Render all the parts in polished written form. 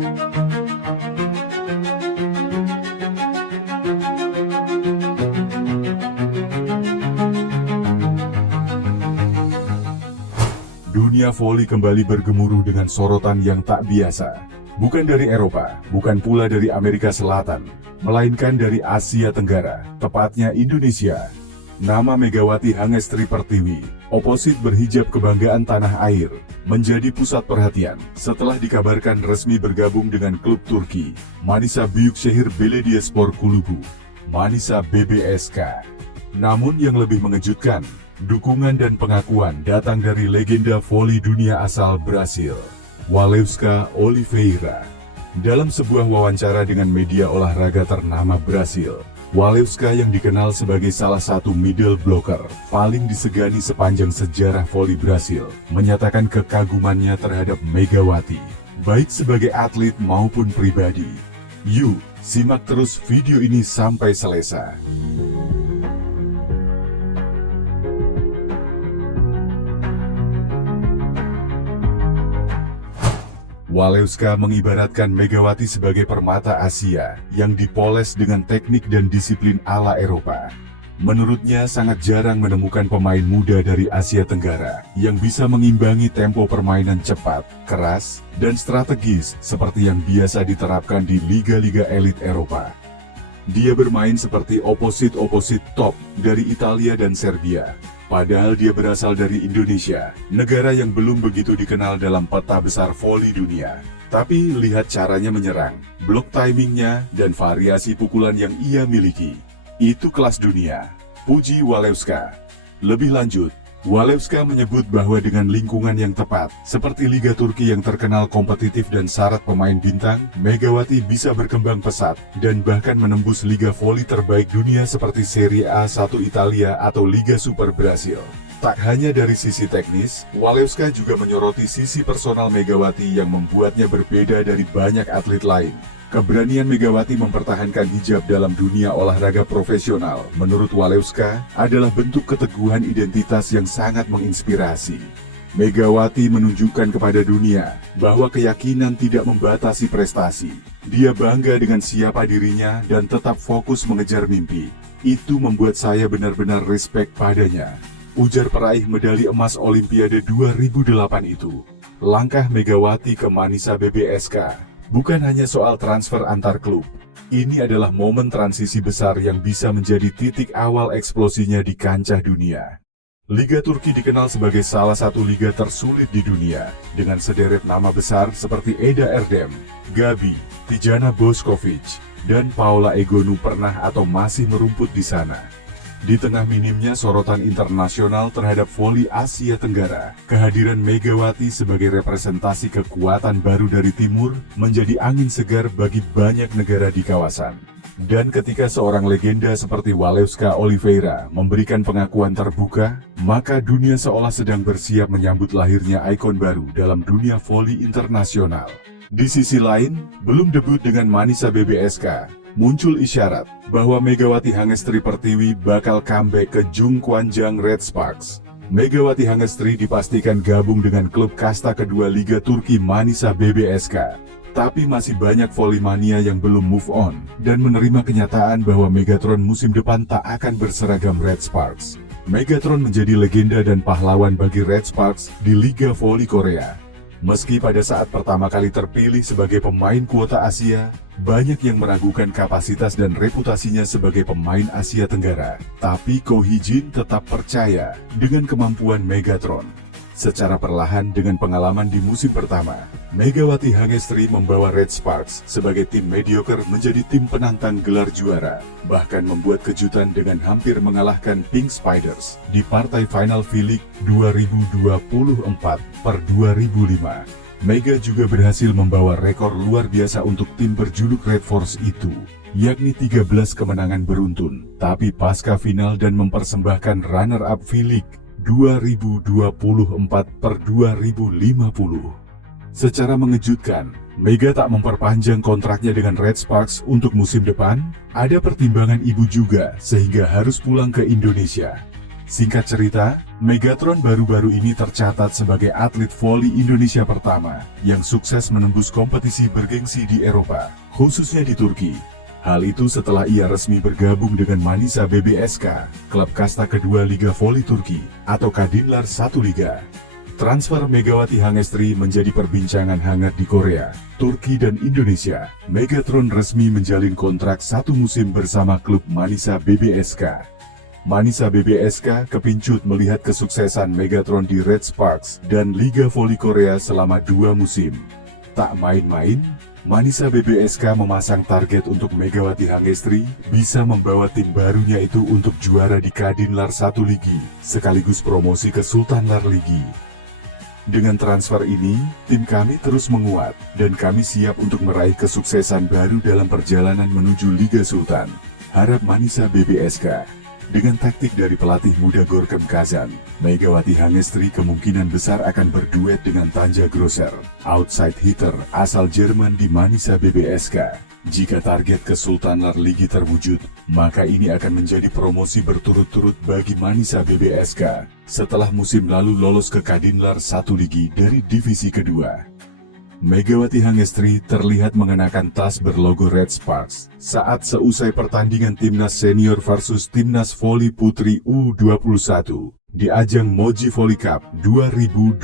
Dunia voli kembali bergemuruh dengan sorotan yang tak biasa. Bukan dari Eropa, bukan pula dari Amerika Selatan, melainkan dari Asia Tenggara, tepatnya Indonesia. Nama Megawati Hangestri Pertiwi, oposit berhijab kebanggaan tanah air, menjadi pusat perhatian setelah dikabarkan resmi bergabung dengan klub Turki, Manisa Büyükşehir Belediyespor Kulübü, Manisa BBSK. Namun yang lebih mengejutkan, dukungan dan pengakuan datang dari legenda voli dunia asal Brasil, Walewska Oliveira. Dalam sebuah wawancara dengan media olahraga ternama Brasil, Walewska yang dikenal sebagai salah satu middle blocker paling disegani sepanjang sejarah voli Brasil, menyatakan kekagumannya terhadap Megawati, baik sebagai atlet maupun pribadi. Yuk, simak terus video ini sampai selesai. Walewska mengibaratkan Megawati sebagai permata Asia yang dipoles dengan teknik dan disiplin ala Eropa. Menurutnya sangat jarang menemukan pemain muda dari Asia Tenggara yang bisa mengimbangi tempo permainan cepat, keras, dan strategis seperti yang biasa diterapkan di liga-liga elit Eropa. Dia bermain seperti oposit-oposit top dari Italia dan Serbia. Padahal dia berasal dari Indonesia, negara yang belum begitu dikenal dalam peta besar voli dunia. Tapi lihat caranya menyerang, blok timingnya, dan variasi pukulan yang ia miliki. Itu kelas dunia, puji Walewska. Lebih lanjut, Walewska menyebut bahwa dengan lingkungan yang tepat, seperti Liga Turki yang terkenal kompetitif dan syarat pemain bintang, Megawati bisa berkembang pesat dan bahkan menembus liga voli terbaik dunia seperti Serie A1 Italia atau Liga Super Brasil. Tak hanya dari sisi teknis, Walewska juga menyoroti sisi personal Megawati yang membuatnya berbeda dari banyak atlet lain. Keberanian Megawati mempertahankan hijab dalam dunia olahraga profesional, menurut Walewska, adalah bentuk keteguhan identitas yang sangat menginspirasi. Megawati menunjukkan kepada dunia bahwa keyakinan tidak membatasi prestasi. Dia bangga dengan siapa dirinya dan tetap fokus mengejar mimpi. Itu membuat saya benar-benar respect padanya, ujar peraih medali emas Olimpiade 2008 itu. Langkah Megawati ke Manisa BBSK bukan hanya soal transfer antar klub. Ini adalah momen transisi besar yang bisa menjadi titik awal eksplosinya di kancah dunia. Liga Turki dikenal sebagai salah satu liga tersulit di dunia, dengan sederet nama besar seperti Eda Erdem, Gabi, Tijana Boskovic, dan Paula Egonu pernah atau masih merumput di sana. Di tengah minimnya sorotan internasional terhadap voli Asia Tenggara, kehadiran Megawati sebagai representasi kekuatan baru dari timur menjadi angin segar bagi banyak negara di kawasan. Dan ketika seorang legenda seperti Walewska Oliveira memberikan pengakuan terbuka, maka dunia seolah sedang bersiap menyambut lahirnya ikon baru dalam dunia voli internasional. Di sisi lain, belum debut dengan Manisa BBSK, muncul isyarat bahwa Megawati Hangestri Pertiwi bakal comeback ke Jungkwanjang Red Sparks. Megawati Hangestri dipastikan gabung dengan klub kasta kedua Liga Turki Manisa BBSK. Tapi masih banyak volley-mania yang belum move on dan menerima kenyataan bahwa Megatron musim depan tak akan berseragam Red Sparks. Megatron menjadi legenda dan pahlawan bagi Red Sparks di Liga Voli Korea. Meski pada saat pertama kali terpilih sebagai pemain kuota Asia, banyak yang meragukan kapasitas dan reputasinya sebagai pemain Asia Tenggara. Tapi Ko Hee-jin tetap percaya dengan kemampuan Megatron. Secara perlahan dengan pengalaman di musim pertama, Megawati Hangestri membawa Red Sparks sebagai tim mediocre menjadi tim penantang gelar juara, bahkan membuat kejutan dengan hampir mengalahkan Pink Spiders di partai final V-League 2024/2005. Mega juga berhasil membawa rekor luar biasa untuk tim berjuluk Red Force itu, yakni 13 kemenangan beruntun, tapi pasca final dan mempersembahkan runner-up V-League 2024/2050. Secara mengejutkan, Mega tak memperpanjang kontraknya dengan Red Sparks untuk musim depan. Ada pertimbangan ibu juga sehingga harus pulang ke Indonesia. Singkat cerita, Megatron baru-baru ini tercatat sebagai atlet voli Indonesia pertama yang sukses menembus kompetisi bergengsi di Eropa, khususnya di Turki. Hal itu setelah ia resmi bergabung dengan Manisa BBSK, klub kasta kedua Liga Voli Turki, atau Kadinlar 1 Liga. Transfer Megawati Hangestri menjadi perbincangan hangat di Korea, Turki, dan Indonesia. Megatron resmi menjalin kontrak 1 musim bersama klub Manisa BBSK. Manisa BBSK kepincut melihat kesuksesan Megatron di Red Sparks dan Liga Voli Korea selama 2 musim. Tak main-main, Manisa BBSK memasang target untuk Megawati Hangestri bisa membawa tim barunya itu untuk juara di Kadinlar 1 Ligi, sekaligus promosi ke Sultanlar Ligi. Dengan transfer ini, tim kami terus menguat, dan kami siap untuk meraih kesuksesan baru dalam perjalanan menuju Liga Sultan. Harap Manisa BBSK. Dengan taktik dari pelatih muda Gorkem Kazan, Megawati Hangestri kemungkinan besar akan berduet dengan Tanja Grosser, outside hitter asal Jerman di Manisa BBSK. Jika target Kesultanar Ligi terwujud, maka ini akan menjadi promosi berturut-turut bagi Manisa BBSK setelah musim lalu lolos ke Kadinlar 1 Ligi dari divisi kedua. Megawati Hangestri terlihat mengenakan tas berlogo Red Sparks saat seusai pertandingan Timnas Senior versus Timnas Voli Putri U21 di ajang Moji Voli Cup 2025.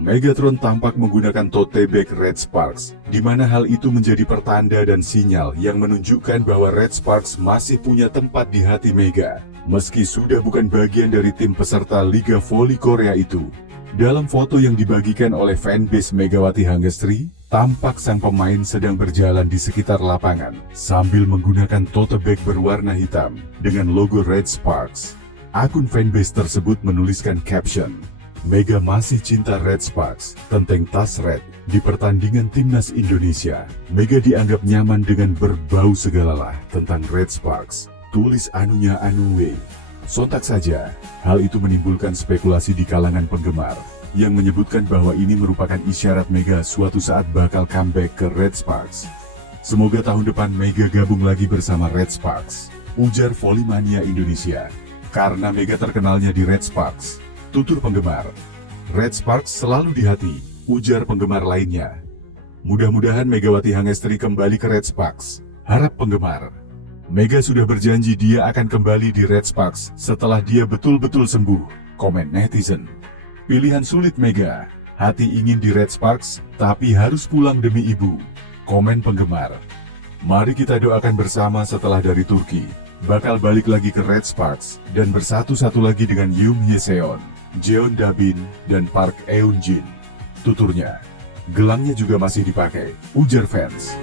Megatron tampak menggunakan tote bag Red Sparks, di mana hal itu menjadi pertanda dan sinyal yang menunjukkan bahwa Red Sparks masih punya tempat di hati Mega, meski sudah bukan bagian dari tim peserta Liga Voli Korea itu. Dalam foto yang dibagikan oleh fanbase Megawati Hangestri, tampak sang pemain sedang berjalan di sekitar lapangan sambil menggunakan tote bag berwarna hitam dengan logo Red Sparks. Akun fanbase tersebut menuliskan caption, "Mega masih cinta Red Sparks, tenteng tas red. Di pertandingan Timnas Indonesia, Mega dianggap nyaman dengan berbau segalalah tentang Red Sparks. Tulis anunya anuwe." Sontak saja, hal itu menimbulkan spekulasi di kalangan penggemar, yang menyebutkan bahwa ini merupakan isyarat Mega suatu saat bakal comeback ke Red Sparks. Semoga tahun depan Mega gabung lagi bersama Red Sparks, ujar Volimania Indonesia. Karena Mega terkenalnya di Red Sparks, tutur penggemar. Red Sparks selalu di hati, ujar penggemar lainnya. Mudah-mudahan Megawati Hangestri kembali ke Red Sparks, harap penggemar. Mega sudah berjanji dia akan kembali di Red Sparks setelah dia betul-betul sembuh, komen netizen. Pilihan sulit Mega, hati ingin di Red Sparks, tapi harus pulang demi ibu, komen penggemar. Mari kita doakan bersama setelah dari Turki, bakal balik lagi ke Red Sparks, dan bersatu-satu lagi dengan Yoon Hye-seon, Jeon Da-bin, dan Park Eun-jin. Tuturnya, gelangnya juga masih dipakai, ujar fans.